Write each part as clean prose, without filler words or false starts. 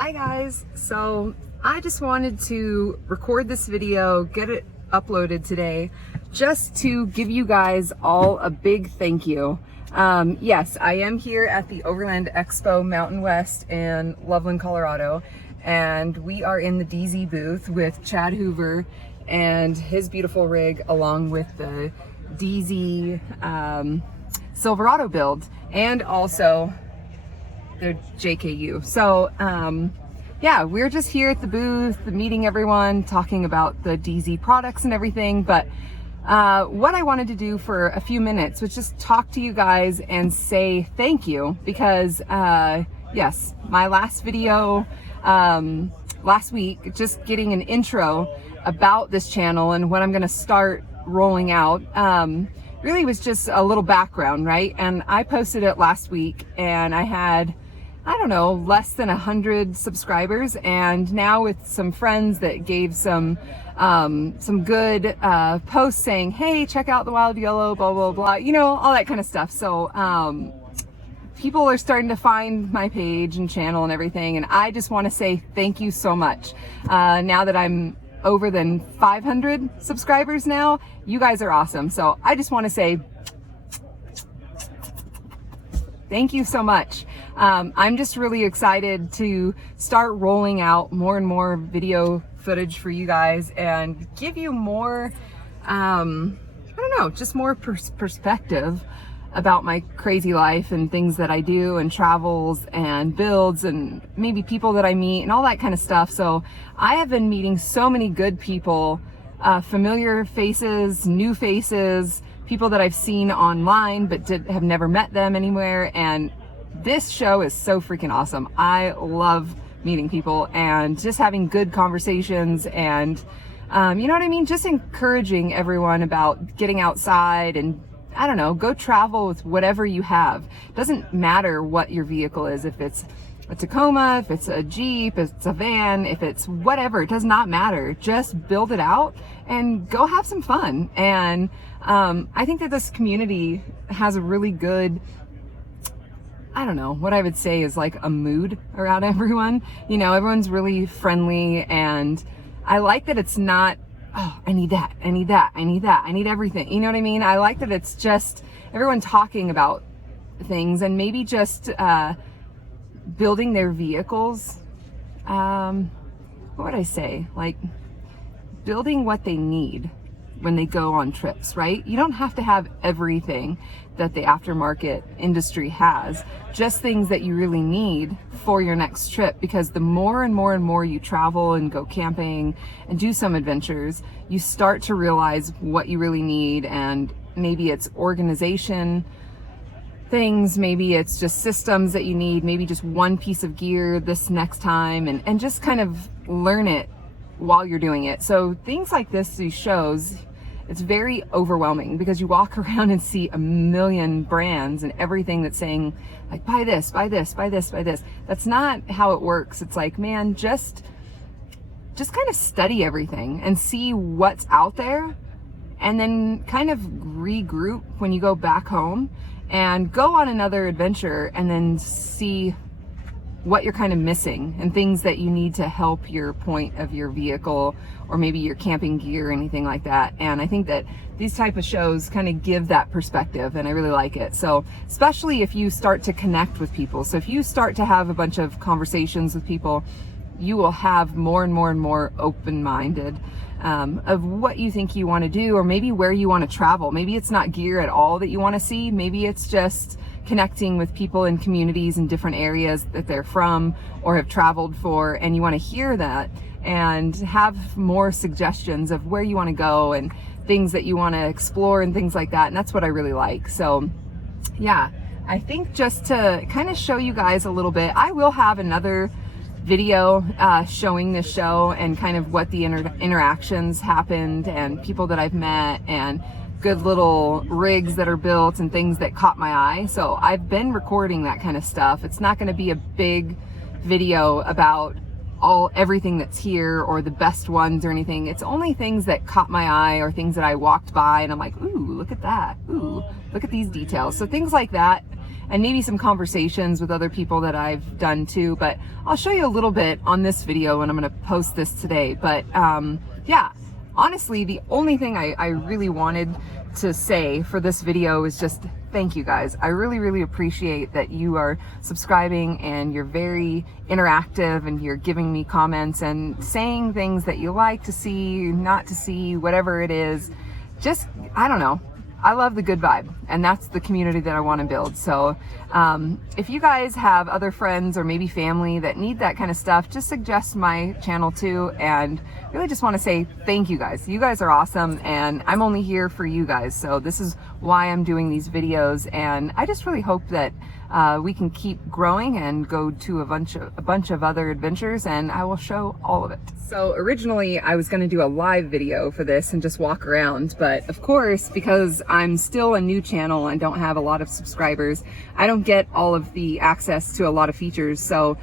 Hi guys, so I just wanted to record this video, get it uploaded today, just to give you guys all a big thank you. Yes, I am here at the Overland Expo Mountain West in Loveland, Colorado, and we are in the DZ booth with Chad Hoover and his beautiful rig, along with the DZ Silverado build, and also their JKU. So yeah, we're just here at the booth, meeting everyone, talking about the DZ products and everything. But what I wanted to do for a few minutes was just talk to you guys and say thank you, because yes, my last video last week, just getting an intro about this channel and what I'm gonna start rolling out, really was just a little background, right? And I posted it last week and I had, I don't know, less than 100 subscribers, and now with some friends that gave some good posts saying, hey, check out the Wild Yolo, blah blah blah, you know, all that kind of stuff. So people are starting to find my page and channel and everything, and I just want to say thank you so much. Now that I'm over than 500 subscribers now, you guys are awesome. So I just want to say thank you so much. I'm just really excited to start rolling out more and more video footage for you guys and give you more, I don't know, just more perspective about my crazy life and things that I do and travels and builds and maybe people that I meet and all that kind of stuff. So I have been meeting so many good people, familiar faces, new faces, people that I've seen online but have never met them anywhere, and this show is so freaking awesome. I love meeting people and just having good conversations and you know what I mean, just encouraging everyone about getting outside and, I don't know, go travel with whatever you have. Doesn't matter what your vehicle is, if it's a Tacoma, if it's a Jeep, if it's a van, if it's whatever, it does not matter. Just build it out and go have some fun. And I think that this community has a really good, I don't know, what I would say is like a mood around everyone. You know, everyone's really friendly, and I like that it's not, oh, I need that, I need that, I need that, I need everything. You know what I mean? I like that it's just everyone talking about things and maybe just building their vehicles. What would I say? Like building what they need when they go on trips, right? You don't have to have everything that the aftermarket industry has, just things that you really need for your next trip, because the more and more and more you travel and go camping and do some adventures, you start to realize what you really need. And maybe it's organization things, maybe it's just systems that you need, maybe just one piece of gear this next time, and just kind of learn it while you're doing it. So things like this, these shows, it's very overwhelming because you walk around and see a million brands and everything that's saying like, buy this, buy this, buy this, buy this. That's not how it works. It's like, man, just kind of study everything and see what's out there, and then kind of regroup when you go back home and go on another adventure, and then see what you're kind of missing and things that you need to help your point of your vehicle or maybe your camping gear or anything like that. And I think that these type of shows kind of give that perspective, and I really like it. So especially if you start to connect with people, so if you start to have a bunch of conversations with people, you will have more and more and more open-minded of what you think you want to do, or maybe where you want to travel. Maybe it's not gear at all that you want to see, maybe it's just connecting with people in communities in different areas that they're from or have traveled for, and you want to hear that and have more suggestions of where you want to go and things that you want to explore and things like that. And that's what I really like. So yeah, I think just to kind of show you guys a little bit, I will have another video showing this show and kind of what the interactions happened and people that I've met and good little rigs that are built and things that caught my eye. So I've been recording that kind of stuff. It's not going to be a big video about everything that's here or the best ones or anything. It's only things that caught my eye or things that I walked by and I'm like, ooh, look at that. Ooh, look at these details. So things like that. and maybe some conversations with other people that I've done too. But I'll show you a little bit on this video, and I'm going to post this today. But yeah, honestly, the only thing I really wanted to say for this video is just thank you guys. I really appreciate that you are subscribing and you're very interactive and you're giving me comments and saying things that you like to see, not to see, whatever it is. Just, I don't know. I love the good vibe, and that's the community that I want to build. So if you guys have other friends or maybe family that need that kind of stuff, just suggest my channel too. And really just want to say thank you guys. You guys are awesome, and I'm only here for you guys. So this is why I'm doing these videos, and I just really hope that we can keep growing and go to a bunch of other adventures, and I will show all of it. So originally I was going to do a live video for this and just walk around, but of course, because I'm still a new channel and don't have a lot of subscribers, I don't get all of the access to a lot of features, so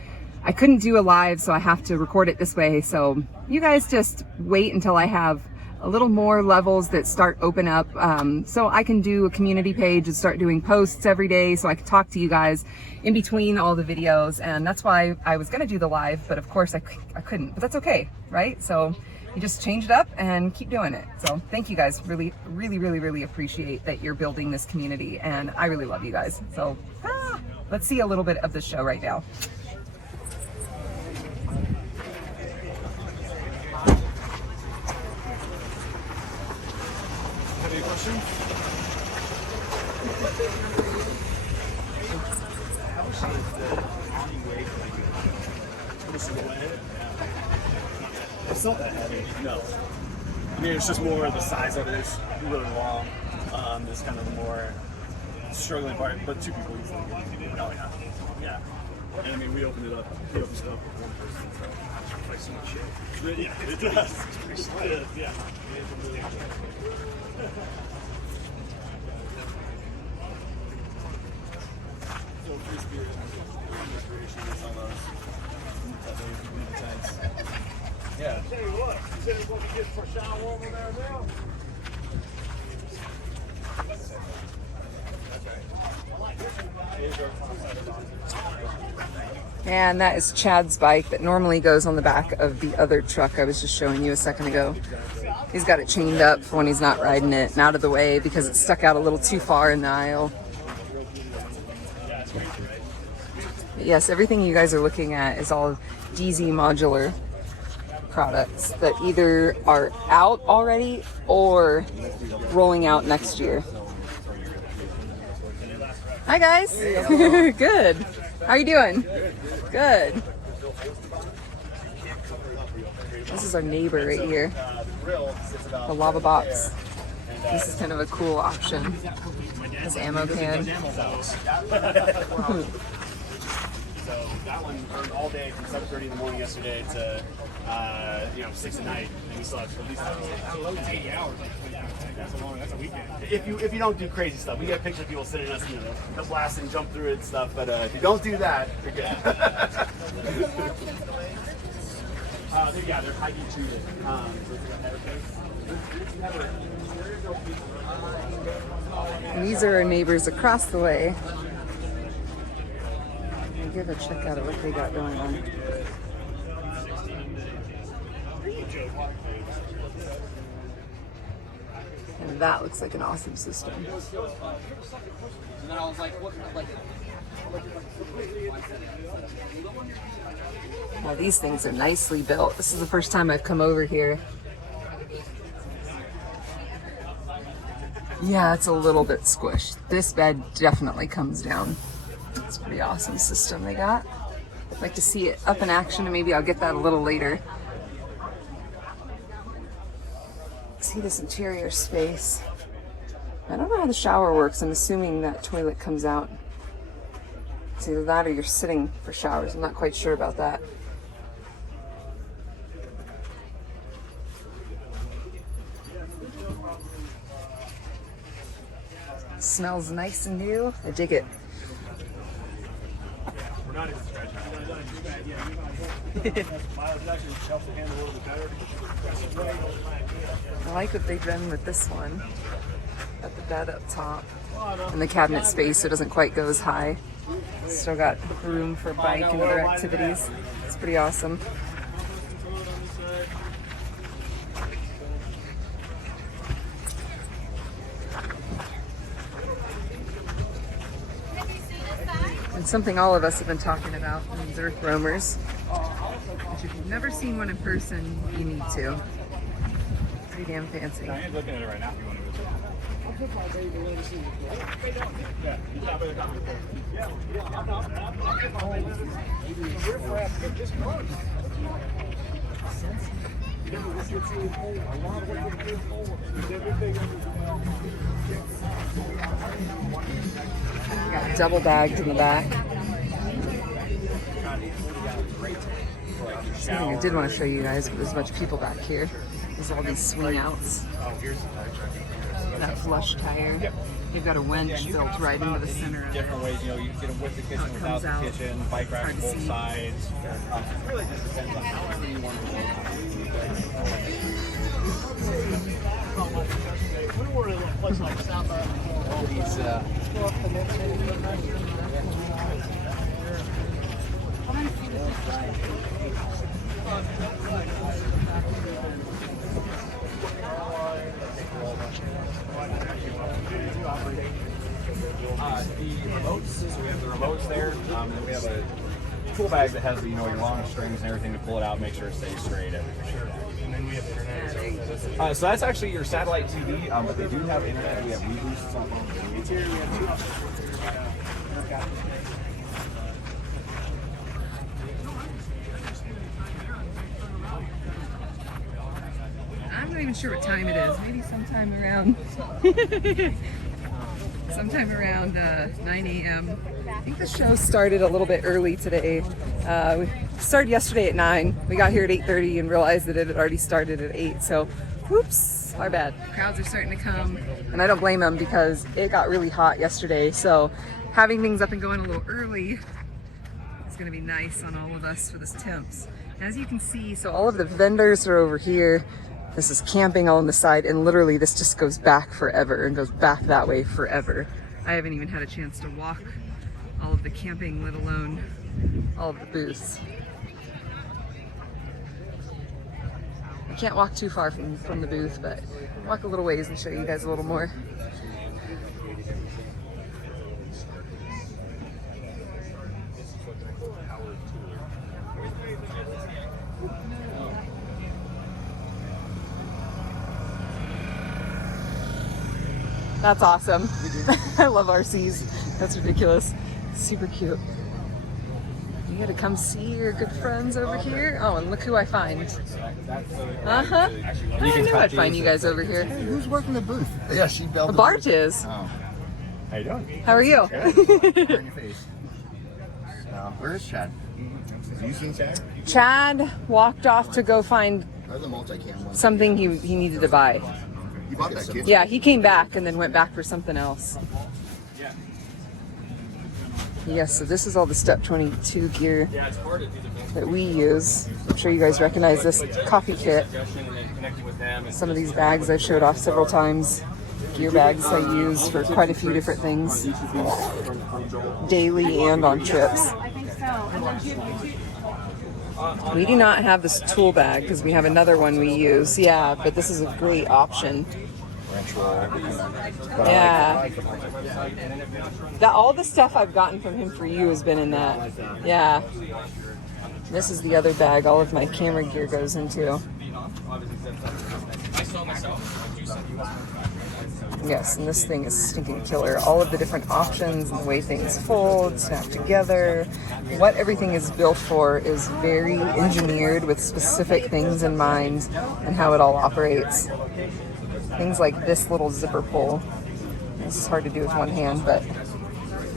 I couldn't do a live, so I have to record it this way. So you guys just wait until I have a little more levels that start open up, so I can do a community page and start doing posts every day, so I can talk to you guys in between all the videos. And that's why I was gonna do the live, but of course I couldn't, but that's okay, right? So you just change it up and keep doing it. So thank you guys. Really appreciate that you're building this community, and I really love you guys. So let's see a little bit of the show right now. Any questions? It's not that heavy, no. I mean, it's just more the size of it is really long. It's kind of the more struggling part, but two people easily get it. Oh yeah, yeah. And I mean, we opened it up. We opened it up with one person, so like so much shit. Yeah, it does. Yeah. Free spirit, respiration, it's all those. Yeah. Tell you what, you said what we get for shower over there now? And that is Chad's bike that normally goes on the back of the other truck I was just showing you a second ago. He's got it chained up for when he's not riding it and out of the way because it's stuck out a little too far in the aisle. But yes, everything you guys are looking at is all DZ modular products that either are out already or rolling out next year. Hi guys. Good. How are you doing? Good. This is our neighbor right here. The lava box. This is kind of a cool option. This ammo can. So that one burned all day from 7:30 in the morning yesterday to 6 at night, and we still have at least 80 hours. That's a weekend. If you don't do crazy stuff, we get pictures of people sitting us, the blast and jump through it and stuff. But if you don't do that, you're good. Yeah, they're high heat treated. And these are our neighbors across the way. Give a check out of what they got going on. And that looks like an awesome system. Now these things are nicely built. This is the first time I've come over here. Yeah, it's a little bit squished. This bed definitely comes down. It's a pretty awesome system they got. I'd like to see it up in action, and maybe I'll get that a little later. See this interior space. I don't know how the shower works. I'm assuming that toilet comes out. It's either that or you're sitting for showers. I'm not quite sure about that. Smells nice and new. I dig it. Not even stretching. I like what they've done with this one. Got the bed up top and the cabinet space so it doesn't quite go as high. Still got room for bike and other activities. It's pretty awesome. And something all of us have been talking about in these Earth Roamers, which if you've never seen one in person, you need to. Pretty damn fancy. I am looking at it right now. Got double bagged in the back. Something I did want to show you guys, but there's a bunch of people back here. There's all these swing outs. That flush tire. They've got a winch built right into the center of it. Different ways, you know, you can get them with the kitchen, without the kitchen, bike rack on both sides. It really just depends on how you want to do the remotes, so we have the remotes there, and then we have a tool bag that has, you know, your long strings and everything to pull it out, make sure it stays straight, everything. Sure. And then we have internet. So that's actually your satellite TV, but they do have internet. We have reboosts on it's here. We have two options. I'm not even sure what time it is. Maybe sometime around 9 a.m. I think the show started a little bit early today. We started yesterday at 9. We got here at 8:30 and realized that it had already started at 8. So, whoops, our bad. Crowds are starting to come, and I don't blame them because it got really hot yesterday. So, having things up and going a little early is going to be nice on all of us for this temps. As you can see, so all of the vendors are over here. This is camping all on the side, and literally this just goes back forever and goes back that way forever. I haven't even had a chance to walk all of the camping, let alone all of the booths. I can't walk too far from the booth, but walk a little ways and show you guys a little more. That's awesome. I love RCs. That's ridiculous. Super cute. You gotta come see your good friends over here. Oh, and look who I find. Uh-huh. I knew I'd find you guys over here. Hey, who's working the booth? Yeah, she built the Bart booth. is. Oh. How you doing? How are you? Right in your face. Where is Chad? Have you seen Chad? Chad walked off to go find Or the multicam one? something he needed to buy. You bought that kit? Yeah, he came back and then went back for something else. Yes, so this is all the Step22 gear that we use. I'm sure you guys recognize this coffee kit. Some of these bags I've showed off several times. Gear bags I use for quite a few different things, daily and on trips. We do not have this tool bag because we have another one we use. Yeah, but this is a great option. Yeah. All the stuff I've gotten from him for you has been in that. Yeah. This is the other bag all of my camera gear goes into. Yes, and this thing is stinking killer. All of the different options and the way things fold, snap together, what everything is built for is very engineered with specific things in mind and how it all operates. Things like this little zipper pull. This is hard to do with one hand, but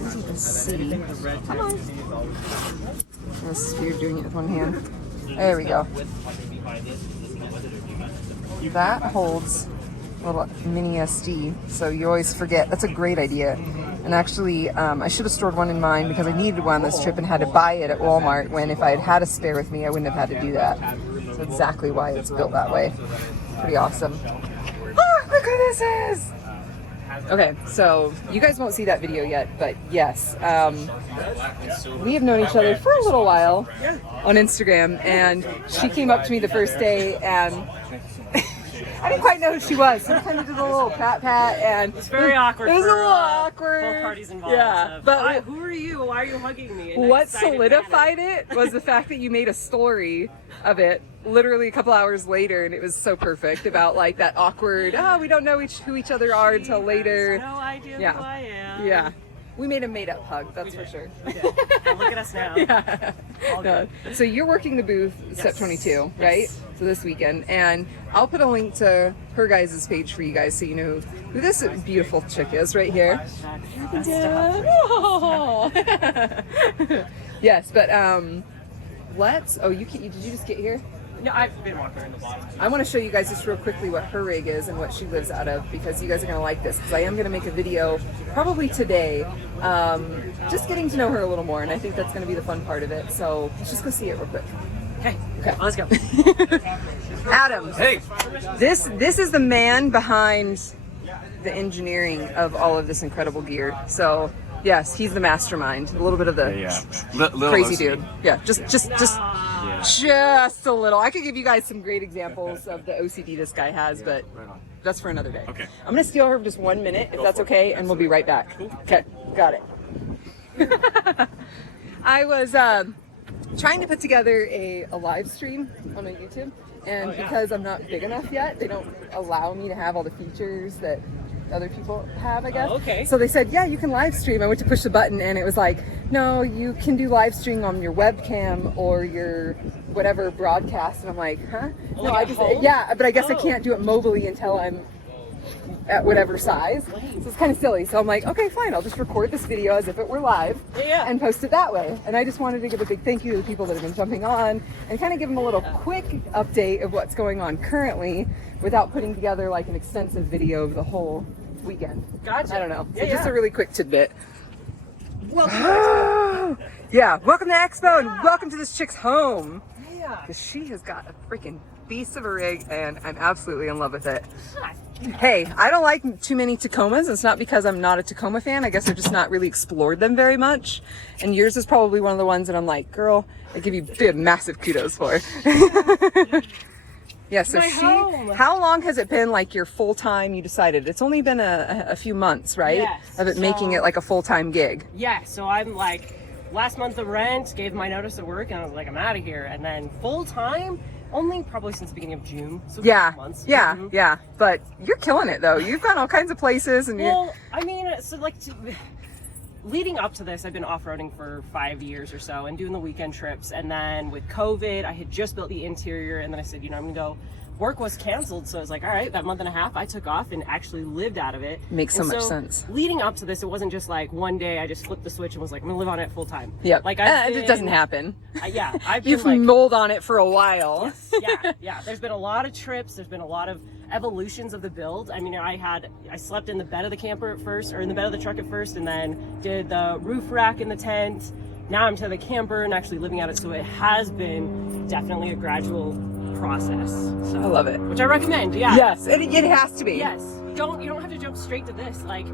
as you can see, come on. This is weird doing it with one hand. There we go. That holds a little mini SD, so you always forget. That's a great idea. And actually, I should have stored one in mine because I needed one this trip and had to buy it at Walmart, when if I had had a spare with me, I wouldn't have had to do that. So exactly why it's built that way. Pretty awesome. Oh, look who this is! Okay, so you guys won't see that video yet, but yes, we have known each other for a little while on Instagram, and she came up to me the first day, and I didn't quite know who she was, so we kind of did a little pat, and it's very awkward. It was for, a little awkward. Both parties involved. Yeah, but who are you? Why are you hugging me? In what solidified it was the fact that you made a story of it literally a couple hours later, and it was so perfect about like that awkward, we don't know who each other are until later. No idea who I am. Yeah. We made a made-up hug, that's for sure. Well, look at us now. Yeah. All good. So you're working the booth, Step22, right? So this weekend, and I'll put a link to her guys' page for you guys so you know who this beautiful chick is right here. Oh. Yes, but let's. Oh, did you just get here? No, I've been walking around the bottom. I want to show you guys just real quickly what her rig is and what she lives out of, because you guys are going to like this, because I am going to make a video probably today just getting to know her a little more, and I think that's going to be the fun part of it. So let's just go see it real quick. Okay, let's go. Adam, Hey! this is the man behind the engineering of all of this incredible gear. So yes, he's the mastermind, a little bit of the crazy dude. Yeah, just a little. I could give you guys some great examples of the OCD this guy has, but that's for another day. Okay. I'm gonna steal her for just 1 minute, if that's okay, and we'll be right back. Okay, got it. I was trying to put together a live stream on my YouTube, and because I'm not big enough yet, they don't allow me to have all the features that other people have, I guess. Oh, okay. So they said, yeah, you can live stream. I went to push the button and it was like, no, you can do live stream on your webcam or your whatever broadcast. And I'm like, huh? Oh, No, like I at just, home? yeah, but I guess I Oh. can't do it mobily until I'm at whatever size. So it's kind of silly. So I'm like, okay, fine. I'll just record this video as if it were live and post it that way. And I just wanted to give a big thank you to the people that have been jumping on and kind of give them a little quick update of what's going on currently without putting together like an extensive video of the whole weekend. Gotcha. I don't know. So Yeah, just yeah. a really quick tidbit. Welcome. Yeah, welcome to Expo and welcome to this chick's home. Yeah. Because she has got a freaking beast of a rig and I'm absolutely in love with it. Hey, I don't like too many Tacomas. It's not because I'm not a Tacoma fan. I guess I've just not really explored them very much. And yours is probably one of the ones that I'm like, girl, I give you massive kudos for. Yeah, so how long has it been like your full-time, you decided? It's only been a few months, right? Yes, of it making it like a full-time gig. Yeah, so I'm like, last month of rent, gave my notice at work, and I was like, I'm out of here. And then full-time, only probably since the beginning of June. So Yeah, 5 months. yeah, Mhm. yeah. But you're killing it though. You've gone all kinds of places and Well, I mean, so like, leading up to this, I've been off-roading for 5 years or so and doing the weekend trips. And then with COVID, I had just built the interior, and then I said, I'm gonna go. Work was canceled, so I was like, all right, that month and a half I took off and actually lived out of it. Makes so And much sense. Leading up to this, it wasn't just like one day I just flipped the switch and was like, I'm gonna live on it full time. Yep. Like It doesn't happen. Yeah, I've been You've like, mulled on it for a while. yeah. There's been a lot of trips. There's been a lot of evolutions of the build. I mean, I slept in the bed of the camper at first, or in the bed of the truck at first, and then did the roof rack in the tent. Now I'm to the camper and actually living at it. So it has been definitely a gradual process. So, I love it. which I recommend. Yeah. Yes, it has to be. Yes. You don't have to jump straight to this. Like,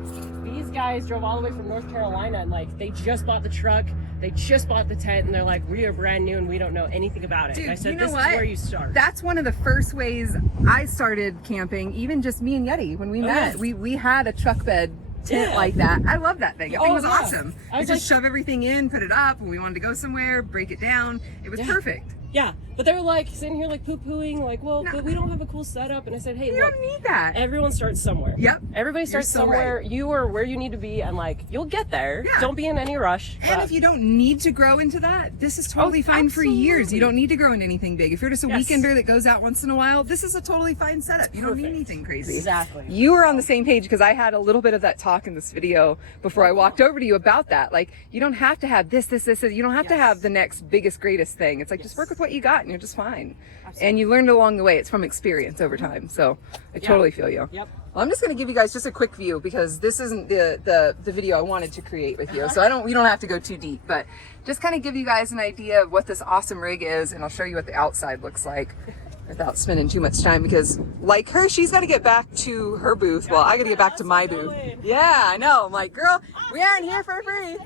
these guys drove all the way from North Carolina and like they just bought the truck, they just bought the tent, and they're like, we are brand new and we don't know anything about it. Dude, and I said, you know this what? is where you start. That's one of the first ways I started camping, even just me and Yeti when we met. yeah. We had a truck bed tent Yeah. like that. I love that thing. That thing was yeah. awesome. I You was just like- shove everything in, put it up, when we wanted to go somewhere, break it down. It was perfect. Yeah, but they were like sitting here like poo-pooing, like, well, No. but we don't have a cool setup. And I said, hey, You look, don't need that. everyone starts somewhere. Yep. Everybody starts so somewhere. right. You are where you need to be, and like you'll get there. Yeah. Don't be in any rush. And if you don't need to grow into that, this is totally fine for years. absolutely. You don't need to grow into anything big. If you're just a Yes. weekender that goes out once in a while, this is a totally fine setup. You don't need Perfect. anything crazy. Exactly. You were on the same page because I had a little bit of that talk in this video before I walked over to you about that. Like, you don't have to have this. You don't have to have the next biggest, greatest thing. It's like, just work with what you got and you're just fine. And you learned along the way. It's from experience over time. So I totally feel you. Yep. Well, I'm just going to give you guys just a quick view because this isn't the video I wanted to create with you. So we don't have to go too deep, but just kind of give you guys an idea of what this awesome rig is, and I'll show you what the outside looks like. without spending too much time, because like her, she's got to get back to her booth. Well, I got to get back to my booth. Yeah, I know. I'm like, girl, we aren't here for free.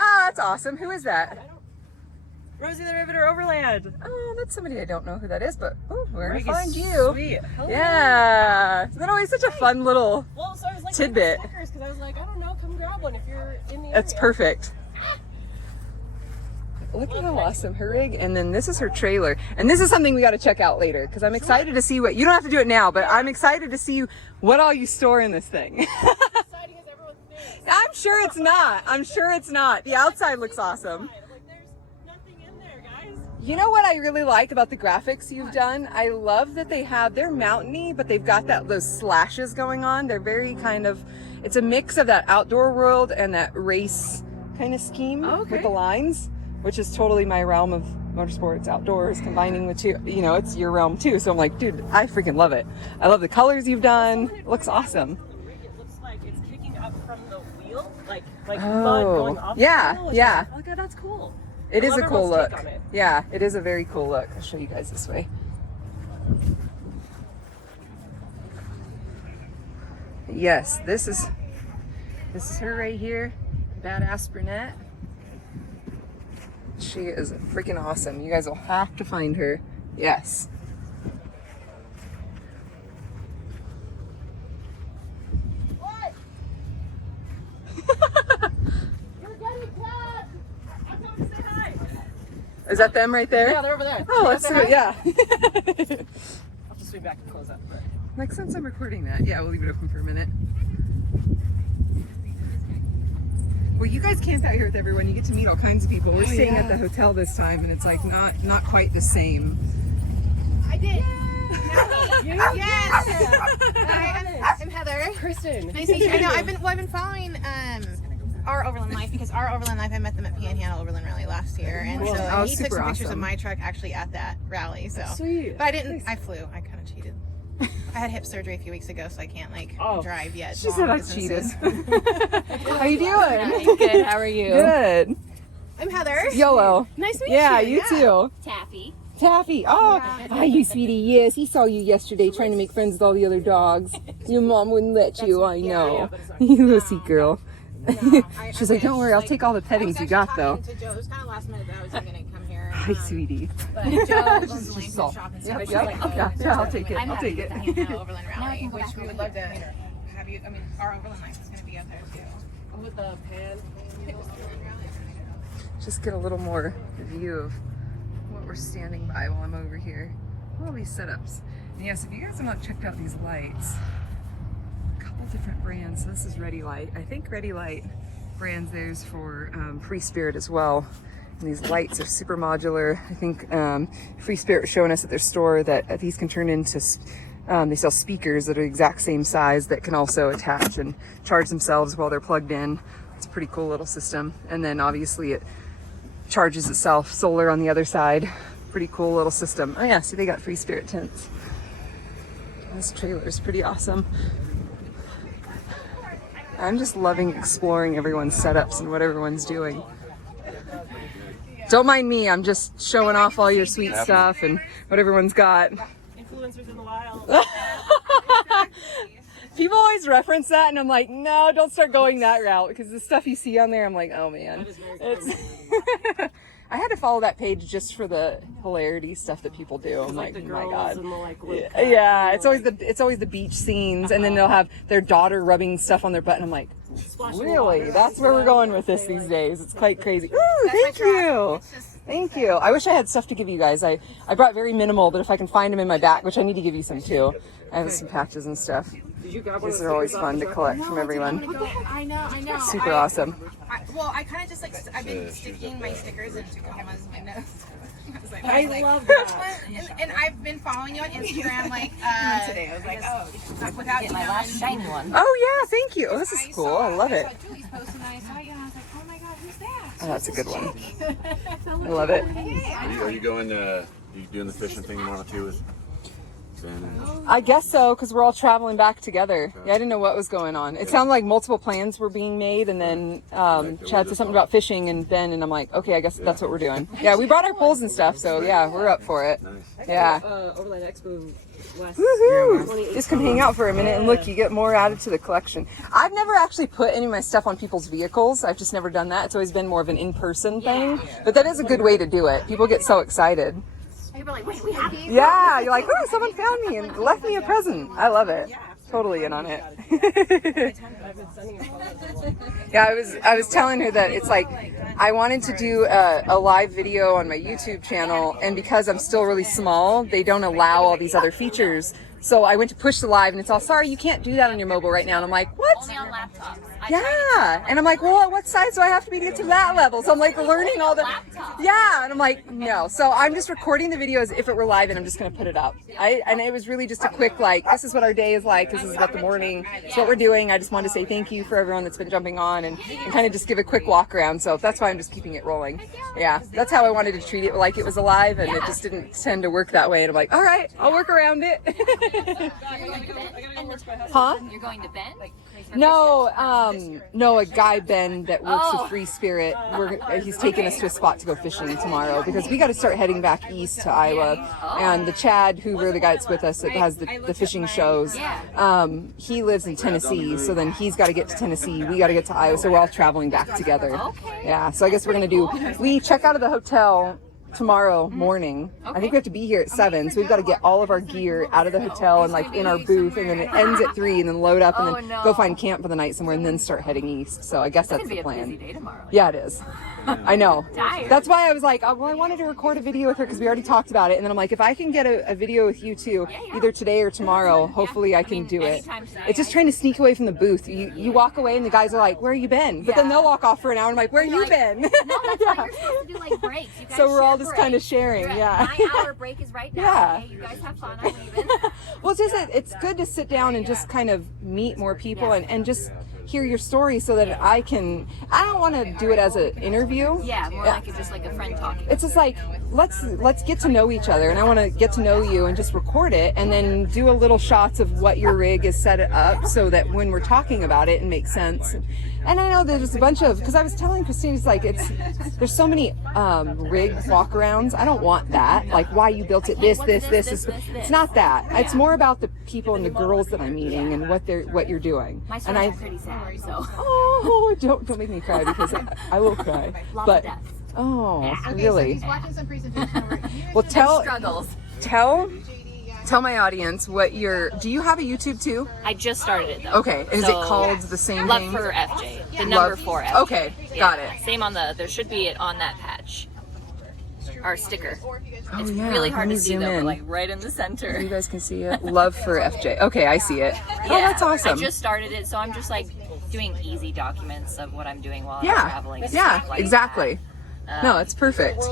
Oh, that's awesome. Who is that? Rosie the Riveter Overland. Oh, that's somebody I don't know who that is, but oh, we're gonna find you. Sweet. Hello. Yeah. Isn't that always such a fun little Well, so I was like, tidbit? Because I was like, I don't know, come grab one if you're in the That's area. perfect. Look at how awesome her rig, and then this is her trailer, and this is something we got to check out later because I'm excited to see what you don't have to do it now, but I'm excited to see what all you store in this thing. Exciting as everyone thinks. I'm sure it's not. I'm sure it's not. The outside looks awesome. Like, there's nothing in there, guys. You know what I really like about the graphics you've done? I love that they're mountainy, but they've got those slashes going on. They're very kind of, it's a mix of that outdoor world and that race kind of scheme with the lines, which is totally my realm of motorsports, outdoors, combining the two. You know, it's your realm too. So I'm like, dude, I freaking love it. I love the colors you've done. It looks awesome. It looks like it's kicking up from the wheel, like mud going off the wheel. Yeah. Oh, God, that's cool. It is love a cool everyone's look. take on it. Yeah, it is a very cool look. I'll show you guys this way. Yes, this is her right here, badass brunette. She is freaking awesome. You guys will have to find her. Yes. What? You're getting clapped. I'm coming to say hi. Is that them right there? Yeah, they're over there. Oh, let's see it. Yeah. I'll have to swing back and close up. But... Like, since I'm recording that, yeah, we'll leave it open for a minute. Well, you guys camp out here with everyone. You get to meet all kinds of people. We're staying at the hotel this time, and it's like not quite the same. I did. You? Yes. I'm Heather. Kristen. Nice to meet you. I know. I've been following our Overland Life, because our Overland Life, I met them at Panhandle Overland Rally last year, and so Oh, he took super some pictures awesome. of my truck actually at that rally. So, Sweet. but I didn't. I flew. I kind of cheated. I had hip surgery a few weeks ago, so I can't drive yet. She said I cheated. How you doing? Good. How are you? Good. I'm Heather. Yolo. Nice to meet Yeah, you. you too. Taffy. Taffy. Oh, hi, you sweetie. Yes, he saw you yesterday trying to make friends with all the other dogs. Your mom wouldn't let you. I know. You little girl. She's like, don't worry, I'll take all the pettings you got, though. To Joe. It was kind of last minute that I was going to come here. Hi, sweetie. But Joe owns the link So, to shop and yep, stuff. yep. She's like, Yeah, I'll take it. I'll take it. Panhandle Overland Rally, which we would love to have you. I mean, our Overland Life is going to be up there too. With the pan. Just get a little more view of what we're standing by while I'm over here. All these setups. And yes, if you guys have not checked out these lights, a couple different brands. So this is Ready Light. I think Ready Light brands theirs for Free Spirit as well. And these lights are super modular. I think Free Spirit was showing us at their store that these can turn into, they sell speakers that are the exact same size that can also attach and charge themselves while they're plugged in. It's a pretty cool little system. And then obviously it charges itself, solar on the other side. Pretty cool little system. Oh yeah, see, they got Free Spirit tents. This trailer is pretty awesome. I'm just loving exploring everyone's setups and what everyone's doing. Don't mind me, I'm just showing off all your sweet stuff and what everyone's got. Influencers in the wild. People always reference that and I'm like, no, don't start going that route, because the stuff you see on there, I'm like, oh man. It's I had to follow that page just for the hilarity stuff that people do. I'm like, the oh my girls god. and the, like, little Yeah, it's like- always the beach scenes, and then they'll have their daughter rubbing stuff on their butt, and I'm like, Splashing really? water. That's where we're going with this these days. It's quite crazy. Ooh, thank you. Thank you. I wish I had stuff to give you guys. I brought very minimal, but if I can find them in my back, which I need to give you some too. I have some patches and stuff. Did you grab one These of are the always stickers off fun the to truck? collect from everyone. I know. Super awesome. I kind of just I've been sticking my stickers into grandma's windows. I love that. And I've been following you on Instagram today. I was like, oh, without Get my last shiny one. Oh yeah, thank you. Oh, this is cool. I love it. I saw Julie's post and I saw you and I was like, oh my god, who's that? Oh, that's a good one. I love it. Are you going you doing the fishing thing tomorrow too? I guess so, because we're all traveling back together. Yeah, I didn't know what was going on. It sounded like multiple plans were being made, and then Chad said something about fishing and Ben, and I'm like, okay, I guess that's what we're doing. Yeah, we brought our poles and stuff, so yeah, we're up for it. Yeah. Overland Expo last Woohoo! Just come hang out for a minute and look, you get more added to the collection. I've never actually put any of my stuff on people's vehicles. I've just never done that. It's always been more of an in-person thing, but that is a good way to do it. People get so excited. People are like, wait, we have these? Yeah, you're like, oh, someone found me and left me a present. I love it. Totally in on it. Yeah, I was telling her that it's like I wanted to do a live video on my YouTube channel, and because I'm still really small, they don't allow all these other features. So I went to push the live, and it's all, sorry, you can't do that on your mobile right now. And I'm like, what? Only on laptops. Yeah, and I'm like, well, what size do I have to be to get to that level? So I'm like learning all the, yeah, and I'm like, no. So I'm just recording the video as if it were live, and I'm just gonna put it up. And it was really just a quick, like, this is what our day is like, this is what the morning, it's what we're doing. I just wanted to say thank you for everyone that's been jumping on and kind of just give a quick walk around. So that's why I'm just keeping it rolling. Yeah, that's how I wanted to treat it, like it was alive, and it just didn't tend to work that way. And I'm like, all right, I'll work around it. Huh? You're going to Ben? No, no, a guy, Ben, that works with Free Spirit. He's taking us to a spot to go fishing tomorrow because we got to start heading back east to Iowa. And the Chad Hoover, the guy that's with us that has the fishing shows, he lives in Tennessee. So then he's got to get to Tennessee. We got to get to Iowa. So we're all traveling back together. Yeah. So I guess we're gonna we check out of the hotel tomorrow morning. I think we have to be here at 7, so we've got to get all of our gear out of the hotel and like in our booth, and then it ends at 3, and then load up and then go find camp for the night somewhere, and then start heading east. So I guess that's the plan. Busy day tomorrow. Yeah, it is. I know. That's why I was like, oh, well, I wanted to record a video with her because we already talked about it, and then I'm like, if I can get a video with you two, either today or tomorrow, hopefully I can do it. It's just trying to sneak away from the booth. You walk away and the guys are like, where you been? But then they'll walk off for an hour and I'm like, where you been? No, that's why you're supposed to do like breaks. You guys So we're all share just kind of breaks. sharing, My hour break is right now. Yeah. Okay, you guys have fun. I'm leaving. Well, it's good to sit down and just kind of meet more people and just hear your story so that I don't want to do it as an interview. Yeah, more like it's just like a friend talking. It's just like, let's get to know each other, and I want to get to know you and just record it and then do a little shots of what your rig is set up so that when we're talking about it makes sense. And I know there's a bunch of, because I was telling Christine, it's like, there's so many rig walkarounds. I don't want that. Like, why you built it, this. It's not that. It's more about the people and the girls that I'm meeting and what you're doing. My and stories are pretty sad, so. Oh, don't make me cry because I will cry. Lots of deaths. Oh, Okay, really? So he's watching some presentation over here. Well, Struggles. Tell my audience do you have a YouTube too? I just started it though. Okay, is it called the same Love thing? for FJ. The number 4 FJ. Okay, got it. Same on there should be it on that patch. Our sticker. It's yeah, really hard let me to see zoom though, in. but like right in the center. You guys can see it. Love for FJ. Okay, I see it. Oh, Yeah, that's awesome. I just started it, so I'm just like doing easy documents of what I'm doing while I'm Yeah, traveling. yeah, stuff like exactly. that. No, it's perfect.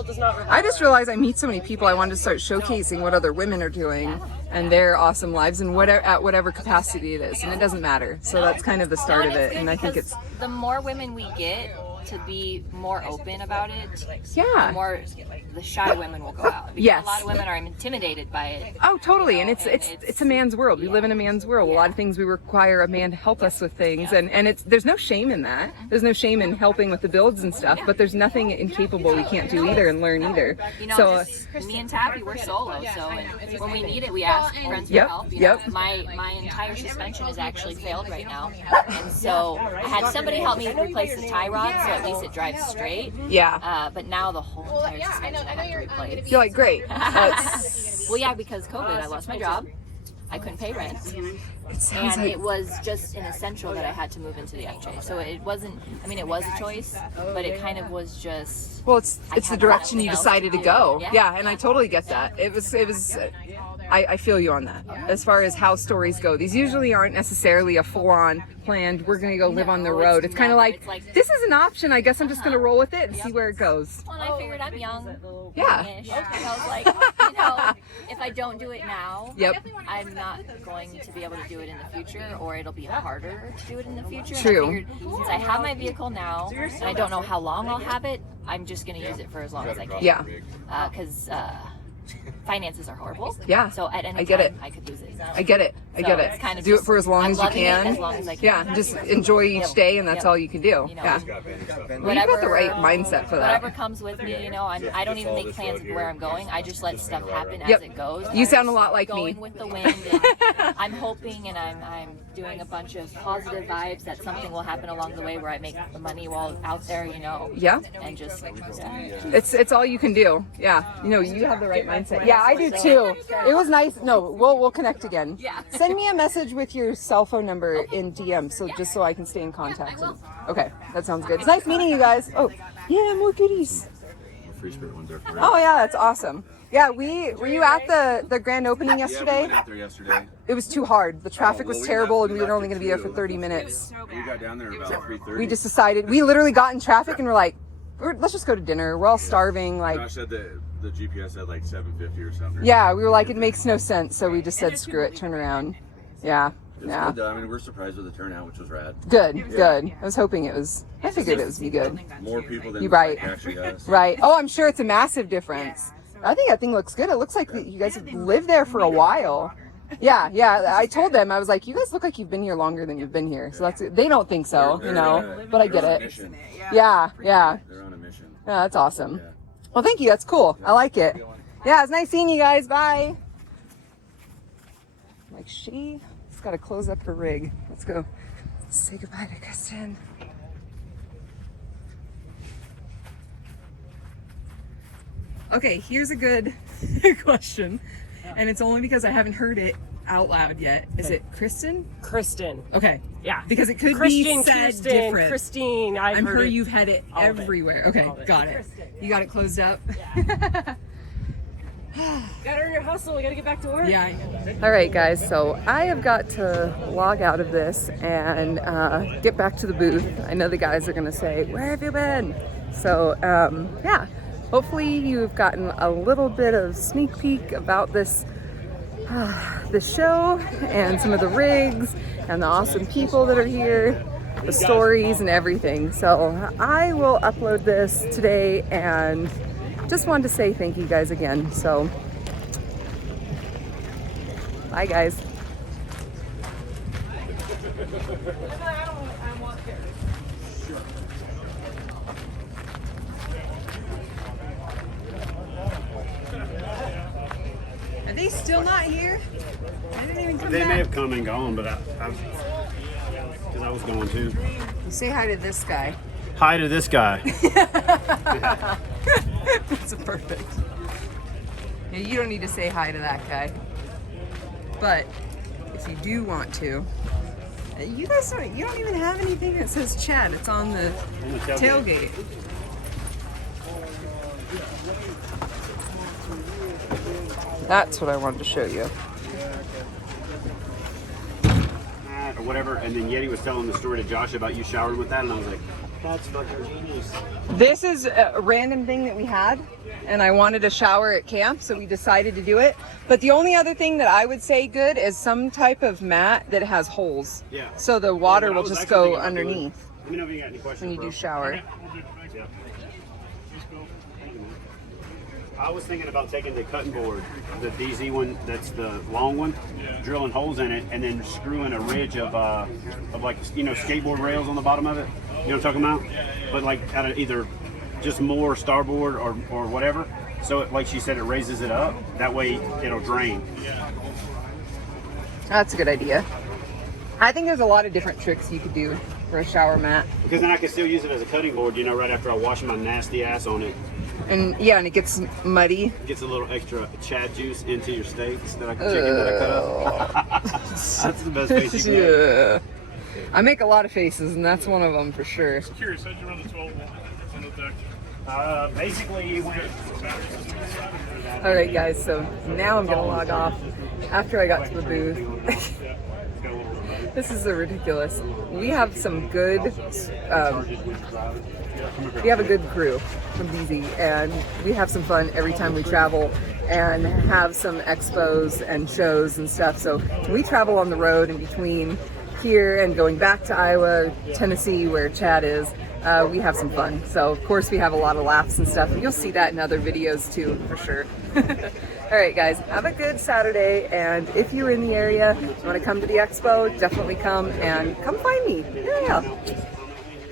I just realized I meet so many people. I wanted to start showcasing what other women are doing and their awesome lives and at whatever capacity it is, and it doesn't matter. So that's kind of the start of it, and I think it's the more women we get to be more open about it, yeah. the more the shy women will go out. Because Yes. a lot of women are intimidated by it. Oh, totally. And it's a man's world. We live in a man's world. A lot of things we require a man to help us with things, and there's no shame in that. There's no shame in helping with the builds and stuff, but there's nothing incapable we can't do either and learn either. You know, So just me and Tappy, we're solo, so when we need it, we ask friends for Yep, help. You yep. know, my entire suspension is actually failed right now, and so I had somebody help me replace the tie rod, so at least it drives straight. yeah, But now the whole entire suspension I have to replace. you're like great. That's, Well, yeah, because COVID, I lost my job. I couldn't pay rent. it sounds And like it was just an essential that I had to move into the FJ. So it wasn't, I mean, it was a choice, but it kind of was just, well, it's the have direction you nothing else decided to to do. go. Yeah. Yeah, and I totally get that. It was. I feel you on that. As far as how stories go, these usually aren't necessarily a full-on planned, we're gonna go live on the road. It's kind of like, this is an option, I guess I'm just gonna roll with it and see where it goes. well, and I figured I'm young. Yeah. And I was like, you know, if I don't do it now, Yep. I'm not going to be able to do it in the future, or it'll be harder to do it in the future. True. And I figured, since I have my vehicle now, and I don't know how long I'll have it, I'm just going to use it for as long as I can. Yeah. Because finances are horrible. Yeah, So at any I get time, it. I could lose it. I get it. I So get it. it's kind of Do it just- for as long I'm as you loving it can. as long as I can. Yeah, just enjoy each day, and that's all you can do. Yeah. Well, you've got the right mindset for that. Whatever comes with me, you know, I don't even make plans of where I'm going. I just let stuff happen Yep. as it goes. You I'm sound a just lot like me. going with the wind. And I'm hoping and I'm doing a bunch of positive vibes that something will happen along the way where I make the money while out there, you know. Yeah. And just It's all you can do. Yeah. You know, you have the right mindset. Yeah, I do too. It was nice. No, we'll connect again. Yeah. Send me a message with your cell phone number in DM, so just so I can stay in contact. Okay, that sounds good. It's nice meeting you guys. Oh, yeah, more goodies. Free spirit ones there for Oh yeah, that's awesome. Yeah, were you at the grand opening yesterday? Yeah, we went out there yesterday. It was too hard. The traffic was we terrible, left- and we we were left only at going to be there for 2. 30 minutes. We got down there about 3:30. We just decided, we literally got in traffic and we're like, let's just go to dinner. We're all starving. Like, Josh said that the GPS had like 750 or something. yeah, we were like, it makes no sense. So we just said, screw it, turn around. Yeah, It's yeah. good, though. I mean, we're surprised with the turnout, which was rad. Good, good. I was hoping I figured it would be good. More people than You're right. actually does. Right. Oh, I'm sure it's a massive difference. I think that thing looks good. It looks like you guys have lived there for a while. Yeah, yeah. I told them, I was like, you guys look like you've been here longer than you've been here. So they don't think so, you know, but I get it. Yeah, yeah. They're on a mission. Yeah, that's awesome. Yeah. Well, thank you. That's cool. I like it. Yeah, it's nice seeing you guys. Bye. Like, she's got to close up her rig. Let's go say goodbye to Kristen. Okay, here's a good question. And it's only because I haven't heard it out loud yet. Is it Kristen? Kristen. Okay. Yeah. Because it could Christian, be said Kirsten, different. Christine. I'm heard sure it. you've had it All of it. everywhere. Okay, All of it. got it. Kristen. You got it closed up? Gotta earn your hustle. We gotta get back to work. Yeah, I know. All right, guys, so I have got to log out of this and get back to the booth. I know the guys are gonna say, where have you been? So, yeah, hopefully you've gotten a little bit of sneak peek about this show and some of the rigs and the awesome people that are here, the stories and everything. So I will upload this today and just wanted to say thank you guys again. So bye guys. Are they still not here? I didn't even come They back. may have come and gone, but because I was going too. You say hi to this guy. Hi to this guy. That's perfect. Yeah, you don't need to say hi to that guy. But if you do want to, you guys don't even have anything that says Chad. It's on the tailgate. That's what I wanted to show you. Or whatever, and then Yeti was telling the story to Josh about you showering with that, and I was like, that's fucking genius. This is a random thing that we had, and I wanted a shower at camp, so we decided to do it. But the only other thing that I would say good is some type of mat that has holes. Yeah. So the water What I will was just actually go thinking about doing- underneath Let me know if you got any questions. when you bro. do shower. Yeah. I was thinking about taking the cutting board, the DZ one, that's the long one, drilling holes in it, and then screwing a ridge of like, you know, skateboard rails on the bottom of it. You know what I'm talking about? But like out of either just more starboard or whatever. So it, like she said, it raises it up. That way it'll drain. That's a good idea. I think there's a lot of different tricks you could do for a shower mat. Because then I can still use it as a cutting board, you know, right after I wash my nasty ass on it. And yeah, and it gets muddy. Gets a little extra Chad juice into your steaks that I can chicken that I cut up. That's the best face you can make. Yeah. I make a lot of faces, and that's one of them for sure. Curious, how'd you run the 12 on the deck? Basically, you went. All right, guys, so now I'm gonna log off after I got to the booth. This is so ridiculous. We have some good, we have a good crew from BZ, and we have some fun every time we travel and have some expos and shows and stuff. So we travel on the road in between here and going back to Iowa, Tennessee, where Chad is. we have some fun. So of course we have a lot of laughs and stuff, and you'll see that in other videos too, for sure. All right, guys, have a good Saturday, and if you're in the area, you want to come to the expo, definitely come and come find me. Yeah.